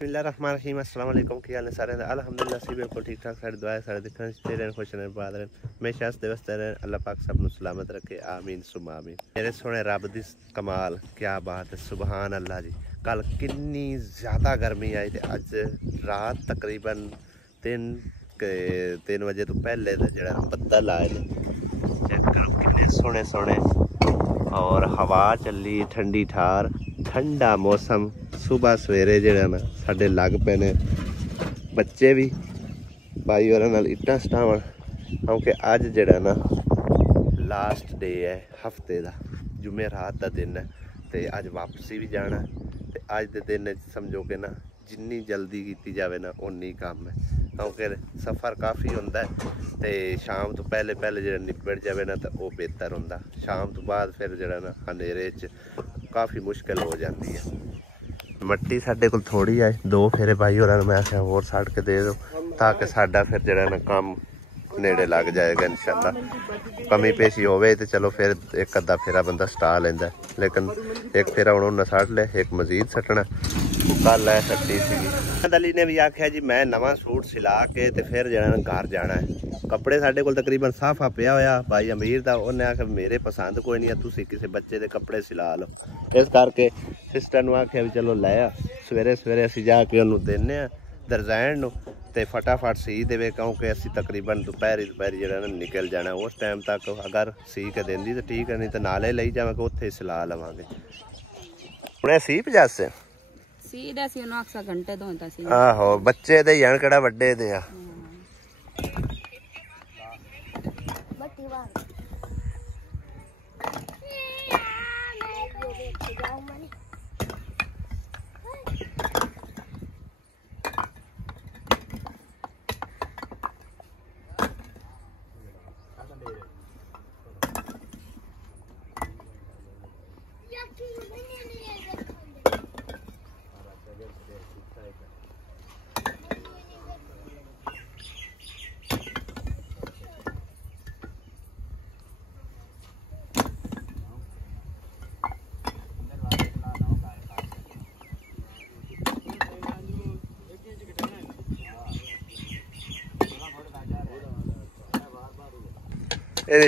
बिस्मिल्लाहिर्रहमानिर्रहीम अस्सलाम वालेकुम की हाल है सारे अल्हम्दुलिल्लाह सी बिल्कुल ठीक ठाक सारी दुआ है सारे दिखने अच्छे रहन खुश रहन बाद रहन हमेशा हसदे वसदे रहन अल्लाह पाक सब नूं सलामत रखे आमीन सुमा आमीन। मेरे सोने रब दी कमाल क्या बात है सुबहान अल्लाह जी। कल कितनी ज़्यादा गर्मी आई ते अज रात तकरीबन 3 बजे तो पहले जो बदल आए चेक करो कितने सोने सोने और हवा चली ठंडी ठार ठंडा मौसम सुबह सवेरे जड़ा ना साढ़े लग पे ने बच्चे भी भाई और इट्टां सटावन क्योंकि अज जड़ा ना लास्ट डे है हफ्ते का जुमे रात का दिन है तो अज वापसी भी जाना तो अज के दिन समझो कि ना जिन्नी जल्दी की जाए ना उन्नी काम है क्योंकि सफ़र काफ़ी होंदा है तो शाम तो पहले पहले जो निबड़ जाए ना तो वो बेहतर होंदा। शाम तो बाद फिर जड़ा ना अंधेरे काफ़ी मुश्किल हो जाती है। मट्टी साढ़े को थोड़ी है 2 फेरे भाई और मैं आख्या होर साड़ के दे दो ताकि साडा फिर जड़ा ना काम नेड़े लग जाएगा इंशाल्लाह। कमी पेशी होवे तो चलो फिर एक अद्धा फेरा बंदा सटा लेंदा लेकिन एक फेरा उन्होंने साड़ लिया एक मजीद सटना कल है सट्टी सी। अली ने भी आख्या जी मैं नवा सूट सिला के तो फिर जड़ा घर जाना है। कपड़े साढ़े को तकरीबन साफा पिया होया भाई अमीर का उन्हें आख्या मेरे पसंद कोई नहीं है तुसी किसी बच्चे के कपड़े सिला लो। इस करके सिस्टर ने आख्या भी चलो लै सवेरे सवेरे असी जाके उन्होंने देने डिजाइन तो फटाफट सी देवे क्योंकि असी तकरीबन दोपहरी जरा निकल जाना उस टाइम तक अगर सी के देंदी तो ठीक है नहीं तो नाले ले जावांगे उत्थे सिला लवांगे। हुणे सी पजासे आहो बच्चे दे हन केड़ा वड्डे दे आ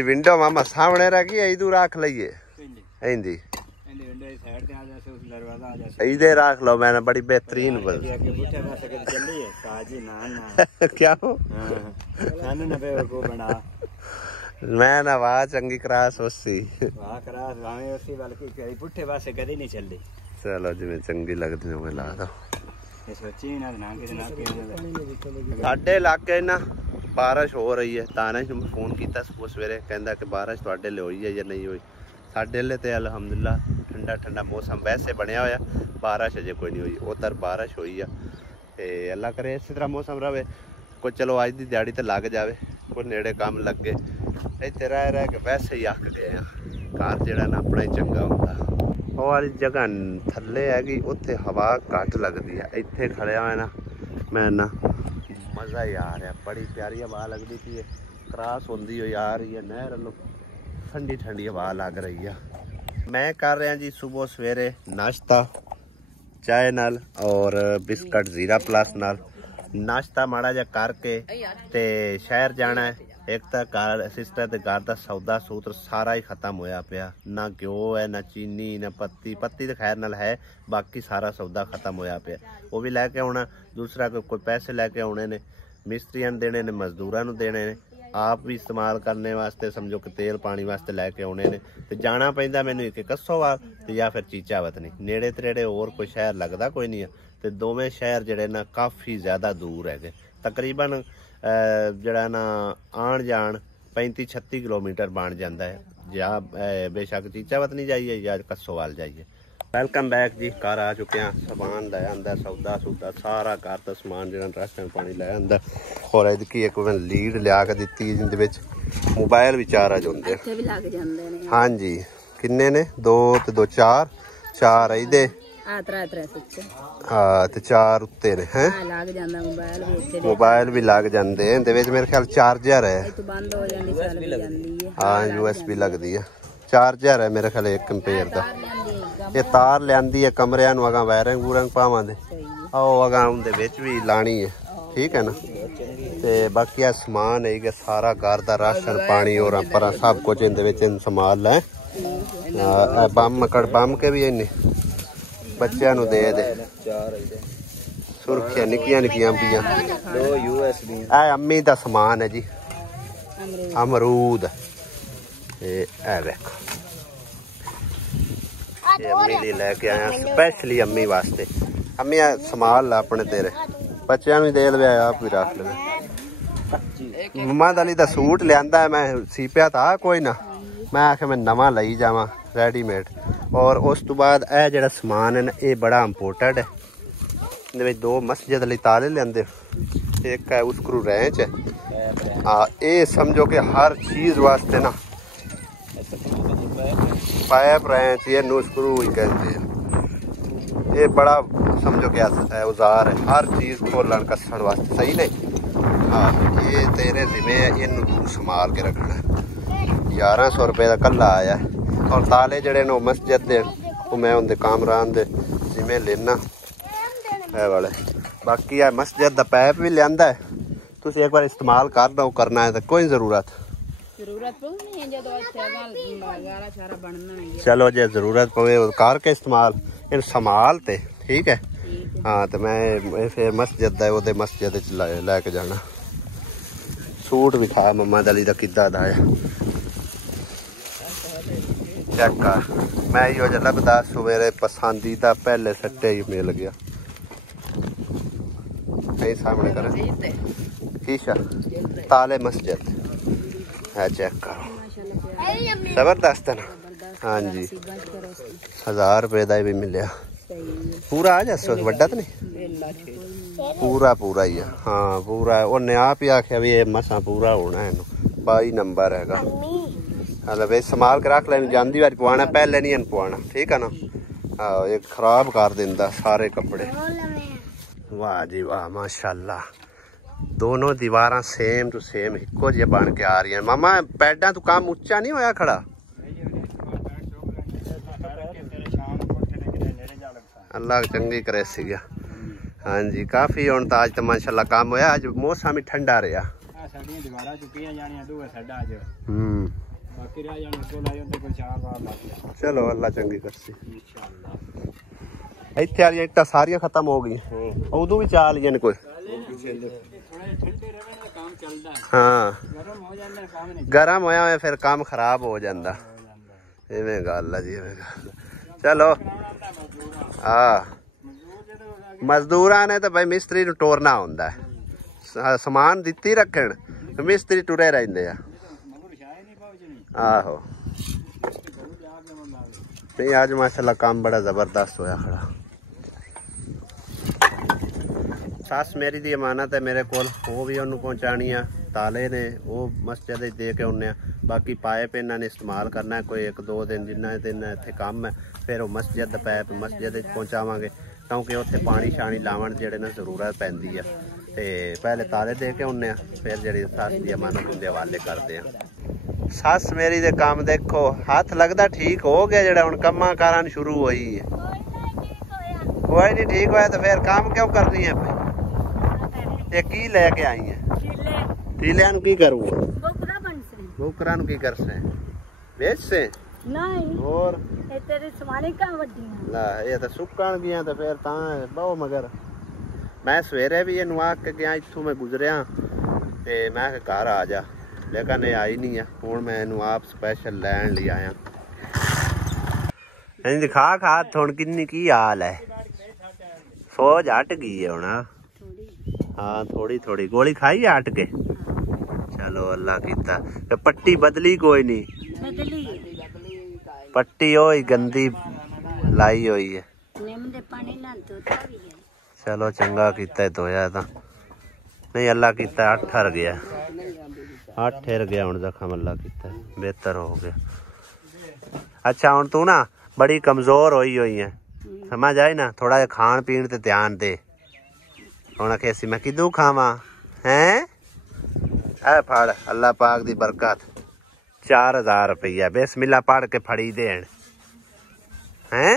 विंडो मामा सामने रखी इधू रख लीए इधे रख लो मैंने बड़ी बेहतरीन क्या मैं ना वाह चंगी क्रास होसी पुठे पासे कदी नहीं चलती। चलो जिवें चंगी लगती है ला दो। साडे इलाके ना बारिश हो रही है ताने फोन किया सुबह सवेरे कहता कि बारिश तुहाडे ले होई है या नहीं हुई। साडे ले तो अलहमदुलिल्लाह ठंडा ठंडा मौसम वैसे बनया होया बारिश अजे कोई नहीं हुई उधर बारिश हुई है तो अल्लाह करे इसी तरह मौसम रहे कोई चलो अज की दिहाड़ी तो लग जाए कोई नेड़े काम लगे इतने रह के वैसे ही अक गए घर जड़ा ना अपना ही चंगा होंदा। वो वाली जगह थल्ले हैगी उत्थे हवा घट लगती है इत्थे खड़िया हुआ ना मैं ना मज़ा ही आ रहा बड़ी प्यारी हवा लगती थी क्रॉस होंदी हुई आ रही है नहर लो ठंडी ठंडी हवा लग रही है। मैं कर रहा जी सुबह सवेरे नाश्ता चाय नाल और बिस्कट जीरा प्लस नाल नाश्ता माड़ा जा करके ते शहर जाना है। एक तो घर सिस्टर के घर का सौदा सूत्र सारा ही खत्म होया पिया ना घ्यो है ना चीनी ना पत्ती तो खैर नाल है बाकी सारा सौदा खत्म होया पिया वो भी लैके आना दूसरा कोई पैसे लैके आने ने मिस्त्रियां देने ने मजदूरां नूं देने ने आप भी इस्तेमाल करने वास्ते समझो कि तेल पानी वास्ते लैके आने ने तो जाना पैंदा मैनूं एक कसोवाल ते या फिर चीचावत नहीं नेड़े तरेड़े होर कोई शहर लगता कोई नहीं है तो दोवें शहर जड़े ना काफ़ी ज़्यादा दूर है तकरीबन जड़ा ना आन जान 35-36 किलोमीटर बन जाता है या बेशक चीचावत नहीं जाइए या कसोवाल जाइए। वेलकम बैक जी घर आ चुके हैं समान लै अंदर सौदा सूदा सारा घर का समान जो राशन पानी लै अंदर और इसकी एक लीड लिया के दी जिंदे मोबाइल भी चार्ज होंगे हाँ जी किन्ने ने 2 ते 2 4 इहदे हाँ ते 4 उत्ते ने हैं मोबाइल भी लग जाते मेरे ख्याल चार्जर है हाँ USB लगती है चार्जर है मेरे ख्याल 1 एम्पेयर का ये तार लियांदी है कमरियां नूं अगां वायरिंग वूरिंग पावां दे आओ अगा उनदे विच भी लानी है ठीक है ना। ते बाकी आ समान है कि सारा घर दा राशन पानी और पर सब कुछ इंदे विच संभाल लै। बम के भी इन्ने बच्चों नूं दे दे सुर्खियां निक्कियां निक्कियां अंबियां 2 USB ए अम्मी दा समान है जी अमरूद ए देखो ये अम्मी ली लेके आया स्पेशली अम्मी वास्ते। अम्मी संभाल ला अपने तेरे बच्चों भी दे दे आप भी रख ले। मम्मा दली दा सूट लिया मैं सीपिया था कोई ना मैं आखे मैं नवा लई जावा रेडीमेड। और उस तो बाद ए जेड़ा समान है ना ये बड़ा इंपोर्टेंट है। इहदे 2 मस्जिद लई ताले लियांदे एक है उसकरू रैंच है ये समझो कि हर चीज़ वास्ते ना पाइप रैंच ये नूस्क्रू ही कहते हैं। ये बड़ा समझो क्या है औजार है हर चीज़ खोलन कसन वास्ते सही नहीं। हाँ ये तेरे जिम्मे है इन संभाल के रखना है। 1100 रुपये का कल्ला आया है और ताले जड़े नो मस्जिद दे वो मैं उनके कामरान दे जिम्मे लेना है वाले। बाकी है मस्जिद का पैप भी लिया है तुम एक बार इस्तेमाल करना करना है तो कोई जरूरत चलो जे जरूरत पवे करके इस्तेमाल इन संभाल ते ठीक है। हाँ तो मैं फिर मस्जिद है मस्जिद लैके जाना। सूट भी था मम्मा दली का किदा दा है चेक कर मैं यो जो लभदा सवेरे पसंदीदा पहले सट्टे ही मिल गया कहीं सामने कर शीशा ताले मस्जिद है चेक करो जबरदस्त है ना। हाँ जी 1000 रुपये का भी मिले पूरा आ जा वड्डा तो नहीं पूरा पूरा ही है। हाँ पूरा उन्हें आप ही आख्या भी ये मसा पूरा होना है 22 नंबर हैगा। हाँ वे संभाल के रख लेनी जाती बार पवाना पहले नहीं इन पवाना ठीक है ना। हाँ ये खराब कर देंदा सारे कपड़े। वाह जी वाह माशाल्लाह दोनों दीवार सेम टू सेम इको जी बन के आ रही हैं। मामा पैडा तू काम उच्चा नहीं होया खड़ा अल्लाह चंगी करे सी गया। हाँ जी काफी हूँ तो अज तो माशाल्लाह काम होया अज मौसम ही ठंडा रहा। चलो अल्लाह चंगी करसी इत्थे वाली इट्टा सारिया खत्म हो गई उदू भी चाल ही कोई। हाँ गर्म होया फिर काम खराब हो जाता इवें गल है जी इवें गल। चलो हाँ मजदूरा ने तो भाई मिस्त्री नूं टोरना होंदा है समान दित्ती रखन मिस्त्री टुरे रहिंदे आ। आहो नहीं आज माशाल्लाह काम बड़ा जबरदस्त होया खड़ा। सस मेरी दी अमानत है मेरे को वो भी उन्होंने पहुँचानी है ताले ने वो मस्जिद दे के आने। बाकी पाइप इन्होंने इस्तेमाल करना है कोई 1-2 दिन जिन्ना दिन इतने काम है फिर वो मस्जिद पाइप मस्जिद पहुँचावे क्योंकि उत्थे पानी शानी लावन जेडे ना जरूरत पैंदी है। तो पहले ताले दे के आने फिर जी सस की अमानत उनके हवाले करते हैं। सस मेरी दे काम देखो हाथ लगता ठीक हो गया जरा हम कम्मा कारां शुरू हुई है कोई नहीं ठीक होया तो फिर काम क्यों करनी है भाई। ये की लेके आई है टीलिया की करूँगा बोकरा की कर से बेच से नहीं और तेरे समाने का वड्डी ला ये तो सुकण गया तो फिर ता बहु मगर मैं सवेरे भी इनू आख के गया इत्थों मैं गुजरिया ते मैं घर आ जा लेकिन ये आई नहीं है हूँ मैं इनू आप स्पैशल लैन ली आया। दिखा खा थोड़ी किन्नी की हाल है सोच हट गई है हूँ। हाँ थोड़ी थोड़ी गोली खाई है हट के चलो अल्लाह कीता तो पट्टी बदली कोई नहीं पट्टी हो गंदी लाई हुई है चलो चंगा किता धोया तो नहीं अल्लाह कीता 8 हर गया 8 हिर गया हूँ जख्म अल्लाह कीता बेहतर हो गया। अच्छा हूँ तू ना बड़ी कमजोर हुई है समझ आई ना थोड़ा जा खान पीन ते ध्यान दे हूँ कैसी मैं किदू खावा हैं है फड़ अल्लाह पाक दी बरकत 4000 रुपया बिस्मिल्लाह पढ़ के फड़ी देन हैं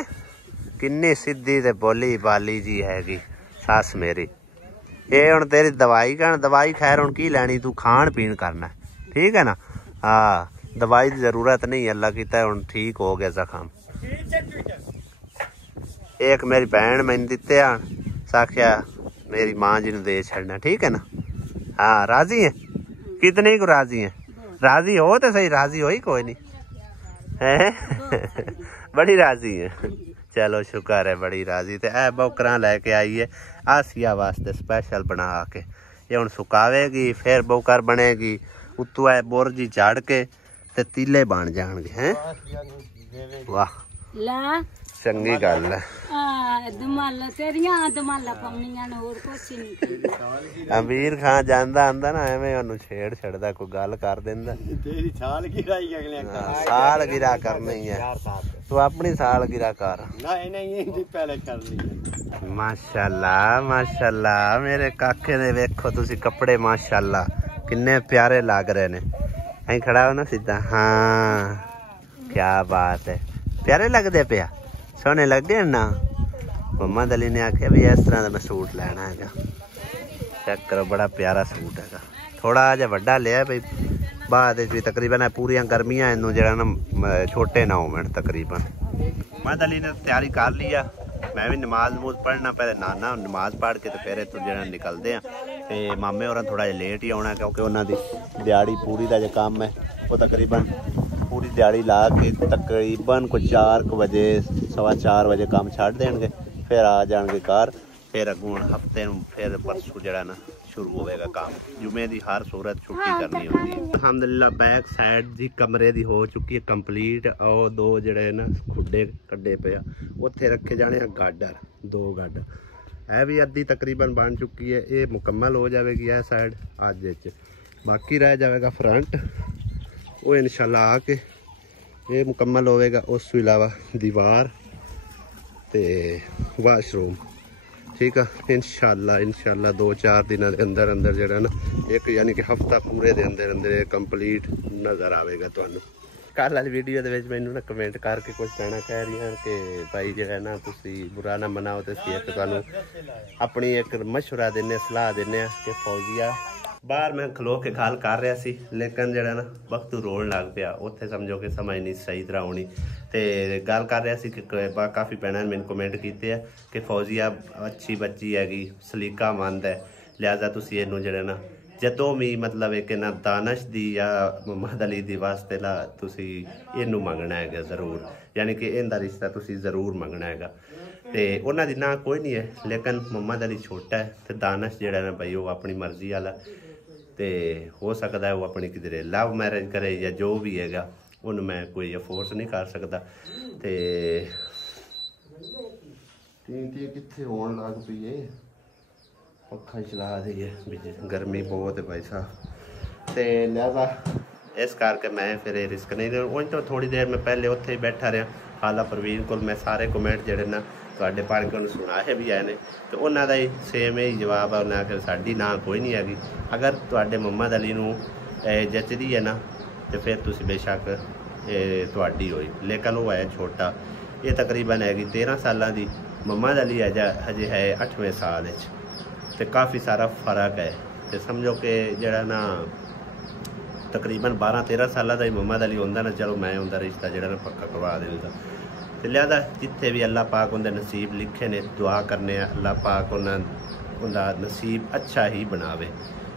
किन्नी सीधी ते बोली बाली जी हैगी सस मेरी ये हुण तेरी दवाई कहण दवाई खैर हुण की लैनी तू खाण पीण करना ठीक है ना। हाँ दवाई की जरूरत नहीं अल्लाह कीता हुण ठीक हो गया जख्म। एक मेरी भैन मैंने दिते साख्या मेरी माँ जी ने दे छड़ना ठीक है ना। हाँ राजी है कितने को राजी है राजी हो तो सही राजी हो ही कोई नहीं है बड़ी राजी है चलो शुक्र है बड़ी राजी ते ए बौकरा लैके आई है आसिया वास्ते स्पेशल बना के ये हुण सुकावेगी फिर बौकर बनेगी उत्तों ए बोरजी झाड़ के ते तीले बन जाएंगे हैं। वाह ला चंगी गल है दमाला तेरियां दमाला पाउणियां ने होर कुछ नहीं। अमीर खान जांदा आंदा ना एवें ओनू छेड़ छड़दा कोई गल कर देंदा तेरी सालगिरह ही अगले सालगिरह करनी है तू अपनी सालगिरह कर नहीं पहले कर ली। माशाल्लाह माशाल्लाह मेरे काके दे वेखो तुसी कपड़े माशाल्लाह किन्ने प्यारे लग रहे ने अं खड़ा हो ना सीधा। हाँ क्या बात है प्यारे लगदे पिया सोने लगदे ना। मम्मा दली ने आख्या भी इस तरह का मैं सूट लेना है चेक करो बड़ा प्यारा सूट है थोड़ा जहा वड्डा लिया भाई बाद भी तकरीबन पूरी गर्मियां इनू जरा ना छोटे ना हो तकरीबन। मम्मा दली ने तैयारी कर लिया मैं भी नमाज नमूज पढ़ना पहले नाना नमाज पढ़ के तो फिर इतों जरा निकलते हैं तो मामे और थोड़ा जिहा लेट ही आना क्योंकि उन्होंने दिहाड़ी पूरी का जो काम है वो तकरीबन पूरी दिहाड़ी ला के तकरीबन कोई 4 बजे 4:15 बजे काम छड़ देंगे फिर आ जाएंगे घर फिर अगों हफ्ते फिर परसों जरा ना शुरू होगा काम जुमे की हर सूरत छुट्टी करनी होती है। अलहमदुलिल्लाह बैक साइड की कमरे की हो चुकी है कंप्लीट और 2 जड़े ना खुडे कड्डे पे उत्थे रखे जाने गाडर 2 गाडर है भी अद्धी तकरीबन बन चुकी है ये मुकम्मल हो जाएगी यह साइड अज बाकी रह जाएगा फ्रंट वो इंशाल्लाह आके ये मुकम्मल होएगा। उस तो इलावा दीवार ते वाशरूम ठीक है इंशाल्लाह 2-4 दिनों के अंदर अंदर जरा ना एक यानी कि हफ्ता पूरे दे अंदर अंदर कंप्लीट नज़र आएगा तुहानू। कल वाली वीडियो दे विच मैनू ना कमेंट करके कुछ कहना कह रही हैं कि भाई जो ना तुसी बुरा ना मनाओ तो असीं एक तुहानू अपनी एक मशवरा देने सलाह देने कि फौजिया बाहर मैं खलो के गल कर रहा सी लेकिन जरा ना वक्त रोन लग पिया उत्थे समझो कि समझ नहीं सही तरह होनी तो गल कर रहा सी कि काफ़ी भैन मैंने कमेंट किए है कि फौजिया अच्छी बच्ची हैगी सलीका मंद है लिहाजा तुसी इनू जरा ना जदों भी मतलब एक ना दानश दी या मोहम्मद अली दी वास्ते ला तुसी इनू मंगना है जरूर यानी कि इनका रिश्ता तुसी जरूर मंगना है तो उन्होंने दी ना कोई नहीं है लेकिन मोहम्मद अली छोटा है तो दानश जरा ना भाई वो अपनी मर्जी वाला तो हो सकता है वो अपनी किधरे लव मैरिज करे या जो भी हैगा उन मैं कोई फोर्स नहीं कर सकता तो कितने होने लग पई है पखा चला दी है गर्मी बहुत है भाई साहब तो लिहाजा इस करके मैं फिर रिस्क नहीं उन तो थोड़ी देर मैं पहले उत्थे ही बैठा रहा खाला परवीन को मैं सारे कमेंट जोड़े ना तुहाडे पढ़ के उन्हें सुनाए भी आए हैं तो उन्हों का ही सेम ही जवाब है उन्हें आखिर साड़ी ना कोई नहीं हैगी अगर तुहाडे मोहम्मद अली नूं जचदी है ना तो फिर तुसी बेशक तुहाडी होई लेकिन वो है छोटा ये तकरीबन हैगी 13 साल की मोहम्मद अली हजे है 8वें साल तो काफ़ी सारा फर्क है तो समझो कि जरा ना तकरीबन 12-13 साल का ही मोहम्मद अली होंदा ना चलो मैं उनका रिश्ता जरा ना पक्का करवा देता तो लिहाजा जिथे भी अल्लाह पाक उनके नसीब लिखे ने दुआ करने अल्लाह पाक उनका नसीब अच्छा ही बनावे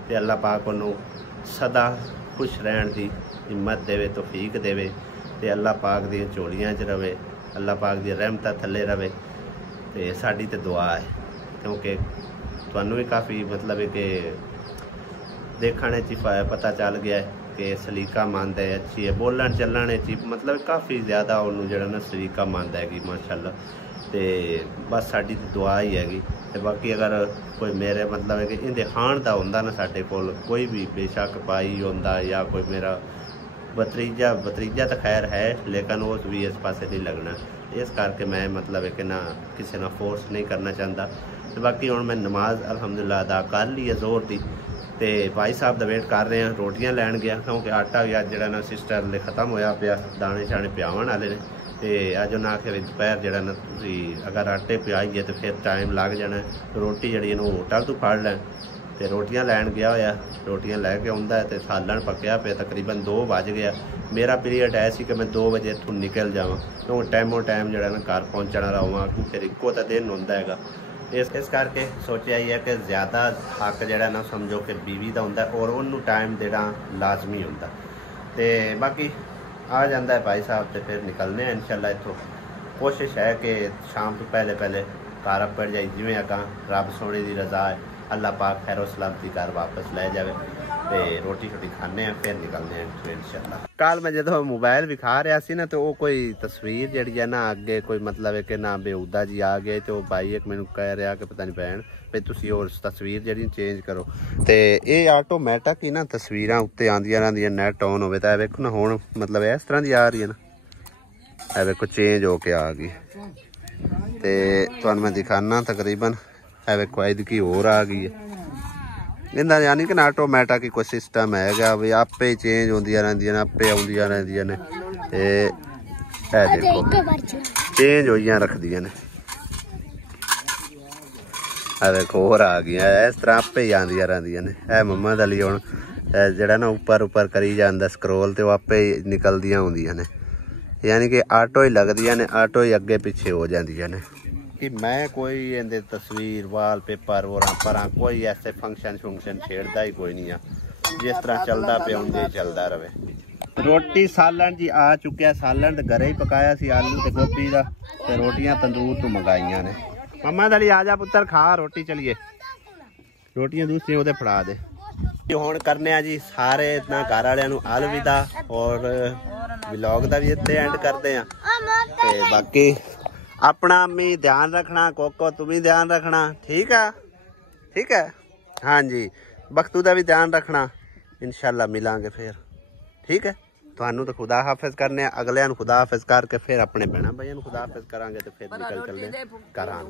तो अल्लाह पाक उन्होंने सदा खुश रहन की हिम्मत देवे तौफीक देवे तो अल्लाह पाक दी झोलियां च रवे अल्लाह पाक दी रहमत थले रवे तो साड़ी तो दुआ है क्योंकि तुहानू भी काफ़ी मतलब है कि देखने पता चल गया है कि सलीका मंद है अच्छी है बोलन चलन मतलब काफ़ी ज़्यादा उन्होंने जरा ना सलीका मंद हैगी माशाल्लाह तो बस साड़ी तो दुआ ही हैगी तो बाकी अगर कोई मेरे मतलब है कि इनके खान का होंदा ना साडे कोल कोई भी बेशक भाई होंदा या कोई मेरा भतरीजा तो खैर है लेकिन वो भी इस पासे नहीं लगना इस करके मैं मतलब है कि ना किसी ना फोर्स नहीं करना चाहता तो बाकी हुण मैं नमाज अल्हम्दुलिल्लाह अदा कर ली है जोर दी तो भाई साहब का वेट कर रहे हैं रोटियां लैन गया क्योंकि आटा भी अज जरा ना सिस्टर ने खत्म होया पिया दाने शाने पियावन वाले ने ਤੇ ਅੱਜ ਉਹਨਾਂ ਆਖਿਆ ਵੀ ਦੁਪਹਿਰ ਜਿਹੜਾ ਨਾ ਤੁਸੀਂ ਅਗਰ ਆਟੇ ਪਿਆਈਏ ਤੇ ਫਿਰ ਟਾਈਮ ਲੱਗ ਜਾਣਾ, ਰੋਟੀ ਜਿਹੜੀ ਇਹਨੂੰ ਹੋਟਲ ਤੋਂ ਫੜ ਲੈਣ। ਤੇ ਰੋਟੀਆਂ ਲੈਣ ਗਿਆ ਹੋਇਆ, ਰੋਟੀਆਂ ਲੈ ਕੇ ਆਉਂਦਾ ਤੇ ਸਾਲਣ ਪੱਕਿਆ ਪਿਆ, ਤਕਰੀਬਨ 2 ਵੱਜ ਗਿਆ। ਮੇਰਾ ਪੀਰੀਅਡ ਐ ਸੀ ਕਿ ਮੈਂ 2 ਵਜੇ ਇੱਥੋਂ ਨਿਕਲ ਜਾਵਾਂ, ਕਿਉਂਕਿ ਟਾਈਮੋ ਟਾਈਮ ਜਿਹੜਾ ਨਾ ਘਰ ਪਹੁੰਚਣਾ ਰਹਾਂ, ਫਿਰ ਇੱਕੋ ਤਾਂ ਦਿਨ ਹੁੰਦਾ ਹੈਗਾ। ਇਸ ਕਰਕੇ ਸੋਚਿਆ ਹੀ ਹੈ ਕਿ ਜ਼ਿਆਦਾ ਹੱਕ ਜਿਹੜਾ ਨਾ ਸਮਝੋ ਕਿ ਬੀਵੀ ਦਾ ਹੁੰਦਾ, ਔਰ ਉਹਨੂੰ ਟਾਈਮ ਦੇਣਾ ਲਾਜ਼ਮੀ ਹੁੰਦਾ। ਤੇ ਬਾਕੀ ਆ ਜਾਂਦਾ ਹੈ ਭਾਈ ਸਾਹਿਬ ਤੇ ਫਿਰ ਨਿਕਲਨੇ ਆ ਇਨਸ਼ਾਅੱਲਾ ਇੱਥੋਂ। ਕੋਸ਼ਿਸ਼ ਹੈ ਕਿ ਸ਼ਾਮ ਤੋਂ ਪਹਿਲੇ ਘਰ ਪੜ ਜਾਈ, ਜਿਵੇਂ ਅਗਾਂ ਰੱਬ ਸੋਹਣੇ ਦੀ ਰਜ਼ਾ ਹੈ, अल्लाह पाक खैर सलामती घर वापस लै जाए। ਤੇ ਰੋਟੀ ਖਾਣੇ ਆ ਫਿਰ ਨਿਕਲਦੇ ਆ ਇਨਸ਼ਾਅੱਲਾ। ਕੱਲ ਮੈਂ ਜਦੋਂ ਮੋਬਾਈਲ ਵਿਖਾ ਰਿਹਾ ਸੀ ਨਾ ਤੇ ਉਹ ਕੋਈ ਤਸਵੀਰ ਜਿਹੜੀ ਹੈ ਨਾ ਅੱਗੇ ਕੋਈ ਮਤਲਬ ਹੈ ਕਿ ਨਾ ਬੇਹੂਦਾ ਜੀ ਆ ਗਏ ਤੇ ਉਹ ਭਾਈ ਇੱਕ ਮੈਨੂੰ ਕਹਿ ਰਿਹਾ ਕਿ ਪਤਾ ਨਹੀਂ ਭੈਣ ਵੀ ਤੁਸੀਂ ਉਹ ਤਸਵੀਰ ਜਿਹੜੀ ਚੇਂਜ ਕਰੋ। ਤੇ ਇਹ ਆਟੋਮੈਟਿਕ ਹੀ ਨਾ ਤਸਵੀਰਾਂ ਉੱਤੇ ਆਉਂਦੀਆਂ ਰਹਿੰਦੀਆਂ, ਨੈਟ ਔਨ ਹੋਵੇ ਤਾਂ ਇਹ ਵੇਖੋ ਨਾ ਹੁਣ ਮਤਲਬ ਇਸ ਤਰ੍ਹਾਂ ਦੀ ਆ ਰਹੀ ਹੈ ਨਾ, ਇਹ ਵੇਖੋ ਚੇਂਜ ਹੋ ਕੇ ਆ ਗਈ। ਤੇ ਤੁਹਾਨੂੰ ਮੈਂ ਦਿਖਾਣਾ ਤਕਰੀਬਨ ਇਹ ਵੇਖੋ ਇਹਦੀ ਹੋਰ ਆ ਗਈ ਹੈ। ਇਹਦਾ ਯਾਨੀ ਕਿ ਆਟੋਮੈਟਿਕ ਹੀ ਕੋਈ ਸਿਸਟਮ ਹੈਗਾ ਵੀ ਆਪੇ ਚੇਂਜ ਹੁੰਦੀਆਂ ਰਹਿੰਦੀਆਂ ਨੇ, ਆਪੇ ਆਉਂਦੀਆਂ ਰਹਿੰਦੀਆਂ ਨੇ ਤੇ ਇਹ ਦੇਖੋ ਚੇਂਜ ਹੋਈਆਂ ਰੱਖਦੀਆਂ ਨੇ। ਇਹ ਦੇਖੋ ਹੋਰ ਆ ਗਈਆਂ, ਇਸ ਤਰ੍ਹਾਂ ਆਪੇ ਹੀ ਆਉਂਦੀਆਂ ਰਹਿੰਦੀਆਂ ਨੇ। ਇਹ ਮੰਮਾ ਦਾ ਲਈ ਹੁਣ ਜਿਹੜਾ ਨਾ ਉੱਪਰ ਕਰੀ ਜਾਂਦਾ ਸਕਰੋਲ ਤੇ ਉਹ ਆਪੇ ਹੀ ਨਿਕਲਦੀਆਂ ਹੁੰਦੀਆਂ ਨੇ, ਯਾਨੀ ਕਿ ਆਟੋ ਹੀ ਲੱਗਦੀਆਂ ਨੇ, ਆਟੋ ਹੀ ਅੱਗੇ ਪਿੱਛੇ ਹੋ ਜਾਂਦੀਆਂ ਨੇ। कि मैं कोई इहदे तस्वीर वाल पेपर वोरा परा कोई ऐसे फंक्शन छेड़ता ही कोई नहीं है, जिस तरह चलता पे उंजे चलता रहे। रोटी सालन जी आ चुकिया, सालन तो घरे ही पकाया सी आलू ते गोभी दा, ते रोटियां तंदूर तो मंगाइयां ने। मम्मा दली आ जा पुत्र खा रोटी, चलिए रोटियां दूसरी ओदे फड़ा दे। हुण करने आ जी सारे इतना घर वालियां नूं अलविदा, और व्लॉग दा भी इत्थे एंड करदे आ। ते बाकी अपना अम्मी ध्यान रखना, कोको तुम भी ध्यान रखना, ठीक है? ठीक है हाँ जी, बख्तू का भी ध्यान रखना। इंशाल्लाह मिलांगे फिर, ठीक है? ਤੁਹਾਨੂੰ तो खुदा हाफिज करने, अगलियां खुदा हाफिज करके फिर अपने भैन भाइयों खुदा हाफिज करांगे, तो फिर निकल चलने घरां।